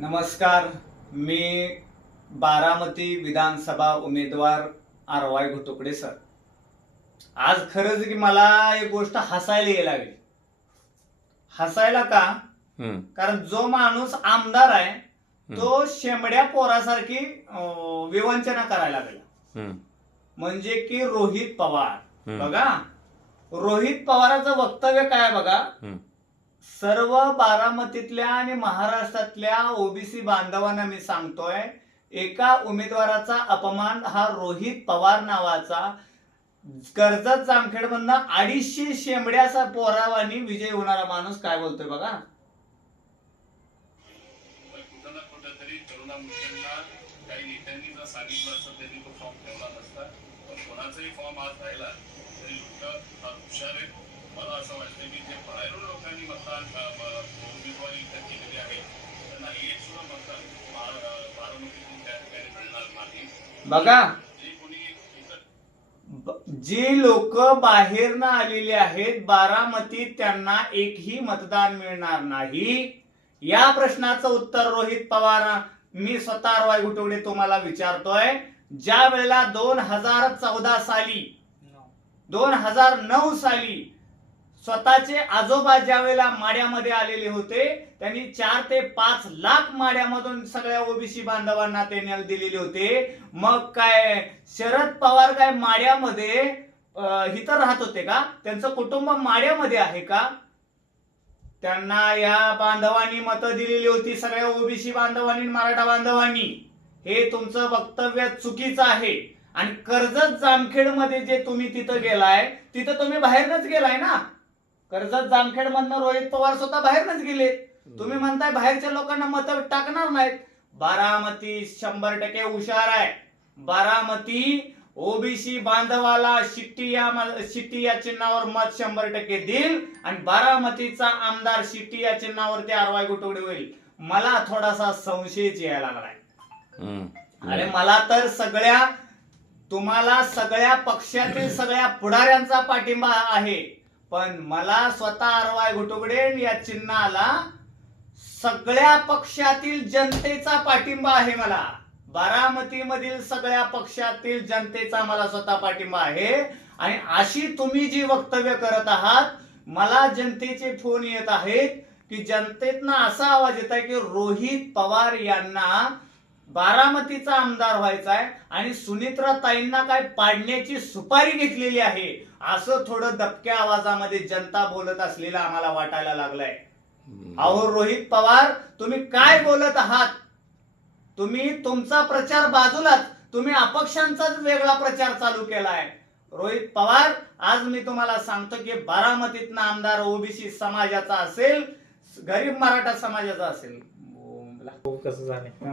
नमस्कार. मी बारामती विधानसभा उमेदवार आरवाय घोटुकडे सर. आज खरंच की मला एक गोष्ट हसायला यायला लागली. हसायला का? कारण जो माणूस आमदार आहे तो शेंबड्या पोरासारखी विवंचना करायला लागला. म्हणजे की रोहित पवार बघा, रोहित पवाराचं वक्तव्य काय बघा. सर्व बारामतीतल्या आणि महाराष्ट्रातल्या ओबीसी बांधवांना मी सांगतोय, एका उमेदवाराचा अपमान हा रोहित पवार नावाचा कर्जत जामखेडमधनं 250 शेंबड्याचा पोरावानी विजय होणारा माणूस काय बोलतोय बघा. कुठं ना कुठंतरी तरुणा मुलींना काही नेत्यांनी जर सांगितलं असतं त्यांनी तो फॉर्म ठेवला नसता. पण कोणाचाही फॉर्म आज राहिला तरी लोक हुशार आहेत. मला असं वाटतं की जे बाहेरून लोकांनी मतदान उमेदवारी इथं केलेली आहे त्यांना एक सुद्धा मतदान बारामतीतून त्या ठिकाणी मिळणार नाही. बघा, जे कोणी जी लोक बाहेरनं आलेली आहेत बारामतीत त्यांना एकही मतदान मिळणार नाही. या प्रश्नाचं उत्तर रोहित पवार मी स्वतः आरवाय घोटुकडे तुम्हाला विचारतोय. ज्या वेळेला 2014 साली 2009 साली स्वतःचे आजोबा ज्या वेळेला माड्यामध्ये आलेले होते त्यांनी 4 ते 5 लाख माड्यामधून सगळ्या ओबीसी बांधवांना त्यांनी दिलेले होते. मग काय शरद पवार काय माड्यामध्ये इथं राहत होते का? त्यांचं कुटुंब माड्यामध्ये आहे का? त्यांना या बांधवांनी मतं दिलेली होती, सगळ्या ओबीसी बांधवांनी, मराठा बांधवांनी. हे तुमचं वक्तव्य चुकीचं आहे. आणि कर्जत जामखेड मध्ये जे तुम्ही तिथं गेलाय तिथं तुम्ही बाहेरनच गेलाय ना. कर्जत जामखेड मधनं रोहित पवार स्वतः बाहेरनच गेलेत. तुम्ही म्हणताय बाहेरच्या लोकांना मतं टाकणार नाहीत. बारामती 100% हुशार आहे. बारामती ओबीसी बांधवाला शिट्टी या चिन्हावर मत 100% देईल आणि बारामतीचा आमदार शिट्टी या चिन्हावरती आरवाय घोटुकडे होईल. मला थोडासा संशयच यायला लागलाय. अरे मला तर तुम्हाला सगळ्या पक्षातील सगळ्या पुढाऱ्यांचा पाठिंबा आहे, पण मला स्वतः आरवाय घोटुकडे या चिन्हाला सगळ्या पक्षातील जनतेचा पाठिंबा आहे. मला बारामती मधील सगळ्या पक्षातील जनतेचा मला स्वतः पाठिंबा आहे. आणि अशी तुम्ही जी वक्तव्य करत आहात, मला जनतेचे फोन येत आहेत की जनतेतनं असा आवाज येत आहे की रोहित पवार यांना बारामतीचा आमदार व्हायचा आहे आणि सुनित्राताईंना काय पाडण्याची सुपारी घेतलेली आहे, असं थोडं दबक्या आवाजामध्ये जनता बोलत असलेलं आम्हाला वाटायला लागलंय. अहो रोहित पवार, तुम्ही काय बोलत आहात? तुम्ही तुमचा प्रचार बाजूलाच, तुम्ही अपक्षांचाच वेगळा प्रचार चालू केलाय. रोहित पवार, आज मी तुम्हाला सांगतो की बारामतीतनं आमदार ओबीसी समाजाचा असेल, गरीब मराठा समाजाचा असेल. कसं झालं